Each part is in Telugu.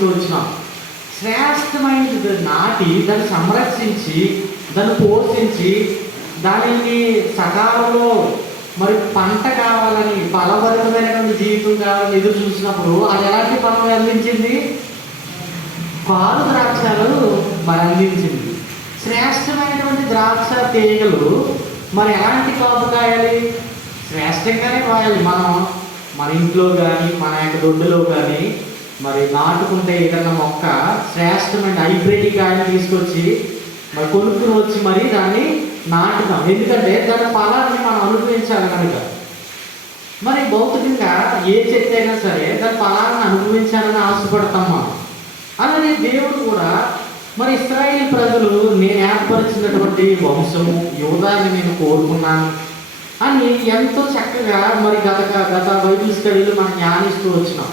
ధ్యానిస్తూ వచ్చినాం. శ్రేష్టమైనది నాటి దాన్ని సంరక్షించి దాన్ని పోషించి దానిని సకాలంలో మరి పంట కావాలని ఫలభరితమైనటువంటి జీవితం కావాలని ఎదురు చూసినప్పుడు అది ఎలాంటి ఫలం అందించింది? పాలు ద్రాక్షలు మరి అందించింది. శ్రేష్టమైనటువంటి ద్రాక్ష తీగలు మరి ఎలాంటి కాపు కాయాలి? శ్రేష్టంగానే కాయాలి. మనం మన ఇంట్లో కానీ మన యొక్క దొడ్డులో కానీ మరి నాటుకుంటే ఏదన్నా మొక్క శ్రేష్టమైన హైబ్రిడ్ కాయని తీసుకొచ్చి మరి కొనుక్కుని వచ్చి మరి దాన్ని నాటుతాం. ఎందుకంటే దాని ఫలాన్ని మనం అనుభవించాలి కనుక. మరి భౌతికంగా ఏ చెట్టు అయినా సరే దాని ఫలాన్ని అనుభవించాలని ఆశపడతాం మనం. అలానే దేవుడు కూడా మరి ఇశ్రాయేలు ప్రజలు నేను ఏర్పరిచినటువంటి వంశము యోధాన్ని నేను కోరుకున్నాను అని ఎంతో చక్కగా మరి గత బైబిల్ స్టడీలు మనం ధ్యానిస్తూ వచ్చినాం.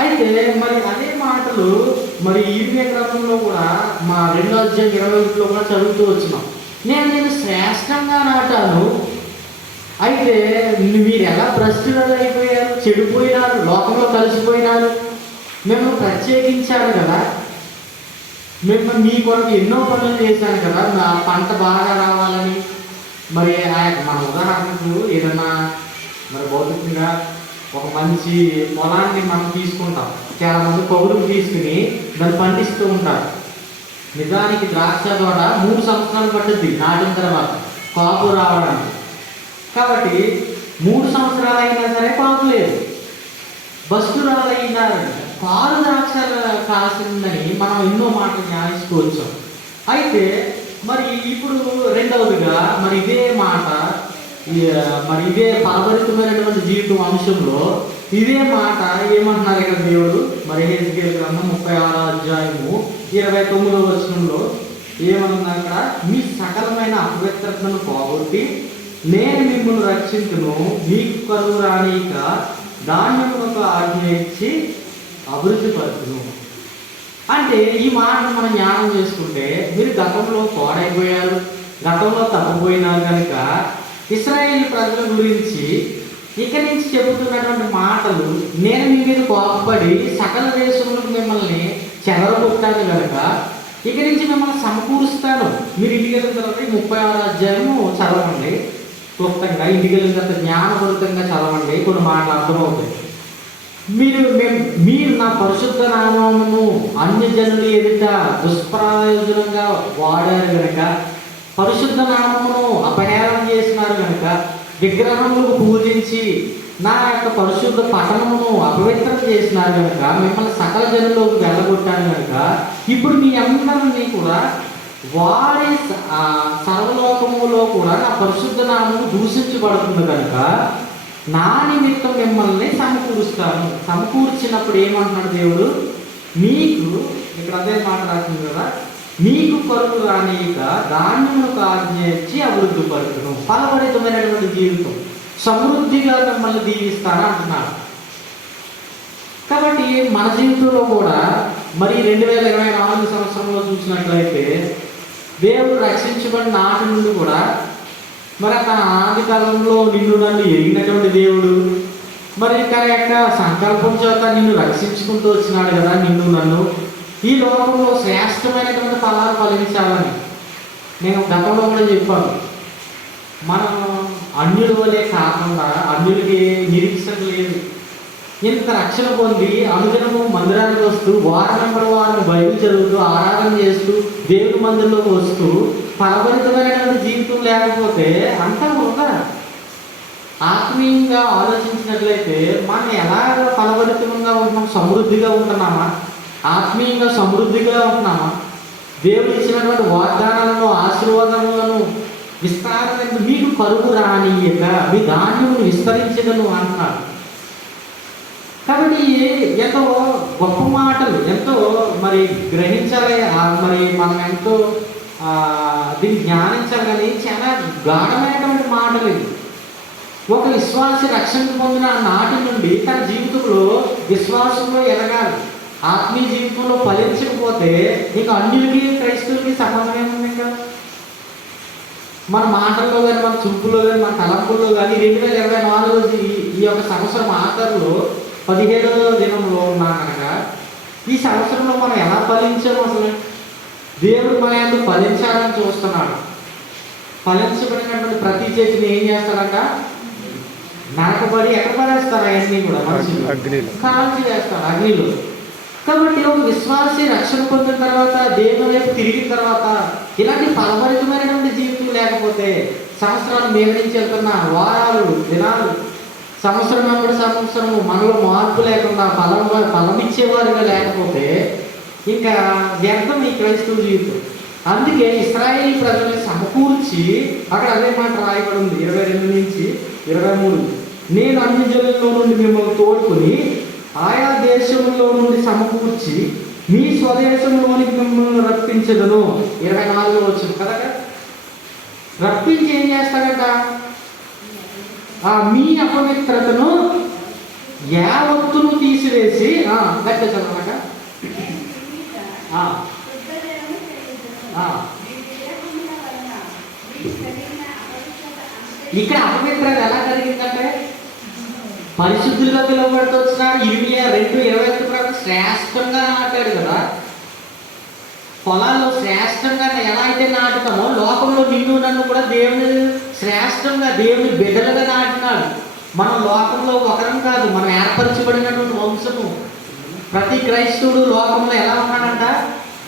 అయితే మరి అదే మాటలు మరి ఇర్మియా గ్రంథంలో కూడా మా 2వ అధ్యాయం 21లో కూడా చదువుతూ వచ్చినాం. నేను శ్రేష్టంగా నాటాను, అయితే మీరు ఎలా భ్రష్టులు అయిపోయారు, చెడిపోయినారు, లోకంలో కలిసిపోయినారు, మిమ్మల్ని ప్రత్యేకించాను కదా, మిమ్మల్ని మీ కొరకు ఎన్నో పనులు చేశాను కదా నా పంట బాగా రావాలని. మరి మన ఉదాహరణకు ఏదన్నా మరి భౌతికంగా ఒక మంచి పొలాన్ని మనం తీసుకుంటాం. చాలామంది కౌలుకు తీసుకుని దాన్ని పండిస్తూ ఉంటారు. నిజానికి ద్రాక్ష తోట 3 సంవత్సరాలు పట్టుద్ది నాటిన తర్వాత కాపు రావడానికి. కాబట్టి 3 సంవత్సరాలు అయినా సరే కాపు లేదు, భ్రష్టురాలైనారు. పాలు ద్రాక్షలు కాసిందని మనం ఎన్నో మాటలు ధ్యానిస్తూ వచ్చాం. అయితే మరి ఇప్పుడు రెండవదిగా మరి ఇదే మాట మరి ఇదే ఫలభరితమైనటువంటి జీవితం అంశంలో ఇదే మాట ఏమంటున్నారు ఇక్కడ దేవుడు? మరి హెజ్కేలు గ్రంథం 36వ అధ్యాయము 29వ వచనంలో ఏమన్నా అక్కడ, మీ సకలమైన అపవిత్రతను పోగొట్టి నేను మిమ్మల్ని రక్షించును, మీకు కరువు రానిక ధాన్యమునకు ఆజ్ఞ ఇచ్చి అభివృద్ధి పరచును. అంటే ఈ మాటను మనం జ్ఞానం చేసుకుంటే మీరు గతంలో పాడైపోయారు, గతంలో తప్పిపోయినారు కనుక ఇశ్రాయేలు ప్రజల గురించి ఇక్కడి నుంచి చెబుతున్నటువంటి మాటలు, నేను మీ మీద కోపపడి సకల దేశంలో మిమ్మల్ని చెదరగొట్టాను కనుక ఇక్కడి నుంచి మిమ్మల్ని సమకూరుస్తాను. మీరు ఇంటికి వెళ్ళిన తర్వాత 36వ అధ్యాయము చదవండి క్లుప్తంగా. ఇంటికి వెళ్ళిన తర్వాత జ్ఞానపూరితంగా చదవండి, కొన్ని మాటలు అర్థమవుతాయి. మీరు నా పరిశుద్ధ నామమును అన్యజనులు ఎదుట దుష్ప్రయోజనంగా వాడారు కనుక, పరిశుద్ధ నామమును అపహేళన చేసినారు కనుక, విగ్రహములకు పూజించి నా యొక్క పరిశుద్ధ పట్టణమును అపవిత్రం చేసినారు కనుక, మిమ్మల్ని సకల జనుల్లోకి వెళ్ళగొట్టాను కనుక, ఇప్పుడు మీ అందరినీ కూడా వారి సర్వలోకములో కూడా నా పరిశుద్ధ నామము దూషించబడుతుంది కనుక నా నిమిత్తం మిమ్మల్ని సమకూరుస్తాను. సమకూర్చినప్పుడు ఏమంటున్నాడు దేవుడు? మీకు ఇక్కడ అదే మాట రాసింది కదా, మీకు కరువు రానిక ధాన్యములకు ఆజ్ఞ ఇచ్చి అభివృద్ధి పరుచును. ఫలభరితమైనటువంటి జీవితం, సమృద్ధిగా మిమ్మల్ని దీవిస్తాను అంటున్నాడు. కాబట్టి మన జీవితంలో కూడా మరి 2024 సంవత్సరంలో చూసినట్లయితే దేవుడు రక్షించబడిన నాటి నుండి కూడా మరి తన ఆది కాలంలో నిన్ను నన్ను ఎరిగినటువంటి దేవుడు మరి తన యొక్క సంకల్పం చేత నిన్ను రక్షించుకుంటూ వచ్చినాడు కదా, నిన్ను నన్ను ఈ లోకంలో శ్రేష్టమైనటువంటి ఫలాలు ఫలించాలని. నేను గతంలో కూడా చెప్పాను, మనం అన్యుల వలె కాకుండా, అన్యులకి నిరీక్షణ లేదు, ఇంత రక్షణ పొంది అనుదినము మందిరానికి వస్తూ వారం వెంబడి వారం బైబిల్ చదువుతూ ఆరాధన చేస్తూ దేవుడి మందిరంలోకి వస్తూ ఫలభరితమైనటువంటి జీవితం లేకపోతే అంతా వృధా. ఆత్మీయంగా ఆలోచించినట్లయితే మనం ఎలాగ ఫలభరితంగా ఉంటున్నాం? సమృద్ధిగా ఉంటున్నామా? ఆత్మీయంగా సమృద్ధిగా ఉంటున్నామా? దేవుడు ఇచ్చినటువంటి వాగ్దానాలను ఆశీర్వాదములను విస్తారమైన మీకు కరువు రానియక మీ ధాన్యమును విస్తరించగలను అంటున్నాడు. కాబట్టి ఎంతో గొప్ప మాటలు, ఎంతో మరి గ్రహించాలి, మరి మనం ఎంతో దీన్ని జ్ఞానించాలి. కానీ చాలా గాఢమైనటువంటి మాటలు ఇవి. ఒక విశ్వాసి రక్షణ పొందిన నాటి నుండి తన జీవితంలో విశ్వాసంలో ఎదగాలి. ఆత్మీయ జీవితంలో ఫలించకపోతే ఇంకా అన్యులకి క్రైస్తవులకి సంబంధం ఏముంది? ఇంకా మన మాటల్లో కానీ, మన చూపుల్లో కానీ, మన తలంపుల్లో కానీ 2024 ఈ యొక్క సంవత్సరం ఆఖరులో 17వ దినంలో ఉన్నా కనుక ఈ సంవత్సరంలో మనం ఎలా ఫలించాము అసలు? దేవుడు మన ఎందుకు ఫలించాలని చూస్తున్నాడు. ఫలించబడినటువంటి ప్రతి చెట్టుని ఏం చేస్తాడంట? నరకబడి ఎక్కడ పడేస్తారు అవన్నీ కూడా మనుషులు కాల్చి వేస్తారు అగ్నిలో. కాబట్టి ఒక విశ్వాసి రక్షణ పొందిన తర్వాత, దేవుని వైపు తిరిగిన తర్వాత, ఇలాంటి ఫలభరితమైనటువంటి జీవితం లేకపోతే, సంవత్సరాలు మేమరించి వెళ్తున్న వారాలు దినాలు, సంవత్సరం వెంబడి సంవత్సరము మనలో మార్పు లేకుండా ఫలమిచ్చేవారుగా లేకపోతే ఇంకా వ్యర్థం ఈ క్రైస్తవ జీవితం. అందుకే ఇశ్రాయేలు ప్రజల్ని సమకూర్చి, అక్కడ అదే మాట రాయబడి ఉంది 22 నుంచి 23, నేను అన్ని జనుల్లో నుండి మిమ్మల్ని తోడుకుని ఆయా దేశంలో నుండి సమకూర్చి మీ స్వదేశంలోనికి మిమ్మల్ని రప్పించదను. 24 వచ్చింది కదా. రప్పించి ఏం చేస్తాడట? మీ అపవిత్రతను యావత్తును తీసివేసి గట్టిగా చదవక. ఇక్కడ అపవిత్రత ఎలా కలిగిందంటే, పరిశుద్ధులుగా పిలువబడుతూ వచ్చినాడు. 22:21 ప్రకారం శ్రేష్టంగా నాటాడు కదా. పొలాల్లో శ్రేష్టంగా ఎలా అయితే నాటుతామో, లోకంలో నిన్ను నన్ను కూడా దేవుని శ్రేష్టంగా, దేవుని బిడ్డలుగా నాటినాడు. మనం లోకంలో ఒకరం కాదు, మనం ఏర్పరచబడినటువంటి వంశము. ప్రతి క్రైస్తవుడు లోకంలో ఎలా ఉన్నాడంట?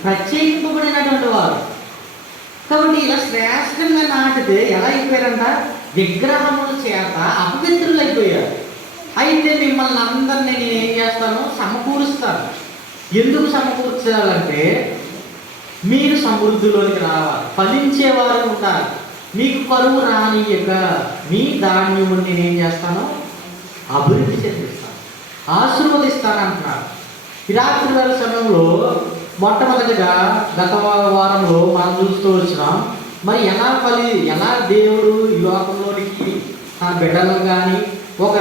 ప్రత్యేకింపబడినటువంటి వారు. కాబట్టి ఇలా శ్రేష్టంగా నాటితే ఎలా అయిపోయారంట? విగ్రహముల చేత అపవిత్రులు అయిపోయారు. అయితే మిమ్మల్ని అందరినీ నేను ఏం చేస్తాను? సమకూరుస్తాను. ఎందుకు సమకూర్చాలంటే, మీరు సమృద్ధిలోనికి రావాలి, ఫలించేవారు ఉంటారు, మీకు కరువు రానియక మీ ధాన్యముని నేనేం చేస్తాను? అభివృద్ధి చెందిస్తాను, ఆశీర్వదిస్తాను అంటున్నాడు. ఈ రాత్రి వేళ సమయంలో మొట్టమొదటిగా గత వారంలో మనం చూస్తూ వచ్చినాం. మరి ఎలా దేవుడు ఈ లోకంలోనికి తన బిడ్డలను కానీ ఒక